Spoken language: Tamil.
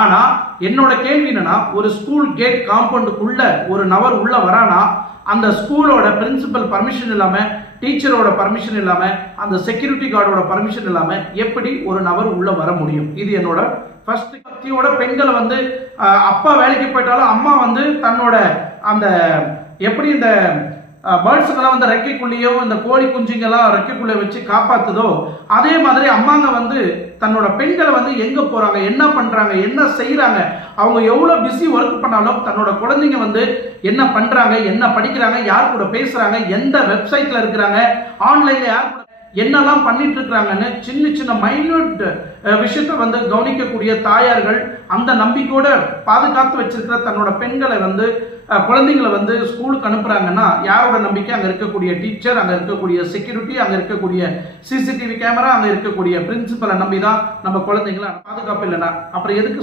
ஆனா என்னோட கேள்வி என்னன்னா, ஒரு ஸ்கூல் கேட் காம்பவுண்டுக்குள்ள ஒரு நபர் உள்ள வரானா, அந்த ஸ்கூலோட பிரின்சிபல் பர்மிஷன் இல்லாம, டீச்சரோட பர்மிஷன் இல்லாம, அந்த செக்யூரிட்டி கார்டோட பர்மிஷன் இல்லாம எப்படி ஒரு நபர் உள்ள வர முடியும்? இது என்னோட ஃபர்ஸ்ட் பத்தியோட. பெண்களை வந்து அப்பா வேலைக்கு போயிட்டாலும் அம்மா வந்து தன்னோட அந்த எப்படி இந்த பேர்ட்ஸுங்கெல்லாம் வந்து ரெக்கைக்குள்ளேயோ இந்த கோழி குஞ்சுங்கெல்லாம் ரெக்கைக்குள்ளே வச்சு காப்பாத்துதோ, அதே மாதிரி அம்மாங்க வந்து தன்னோட பெண்களை வந்து எங்க போறாங்க, என்ன பண்றாங்க, என்ன செய்யறாங்க, அவங்க எவ்வளவு பிஸி ஒர்க் பண்ணாலும் தன்னோட குழந்தைங்க வந்து என்ன பண்றாங்க, என்ன படிக்கிறாங்க, யார் கூட பேசுறாங்க, எந்த வெப்சைட்ல இருக்கிறாங்க, ஆன்லைன்ல யார் கூட என்னெல்லாம் பண்ணிட்டு இருக்கிறாங்கன்னு சின்ன சின்ன மைன்யூட் விஷயத்தை வந்து கவனிக்கக்கூடிய தாயார்கள் அந்த நம்பிக்கையோட பாதுகாத்து வச்சிருக்கிற தன்னோட பெண்களை வந்து குழந்தைங்களை வந்து ஸ்கூலுக்கு அனுப்புறாங்கன்னா யாரோட நம்பிக்கை? அங்கே இருக்கக்கூடிய டீச்சர், அங்கே இருக்கக்கூடிய செக்யூரிட்டி, அங்கே இருக்கக்கூடிய சிசிடிவி கேமரா, அங்கே இருக்கக்கூடிய பிரின்சிபலை நம்பி தான் நம்ம குழந்தைங்களை பாதுகாப்பு இல்லைன்னா அப்புறம் எதுக்கு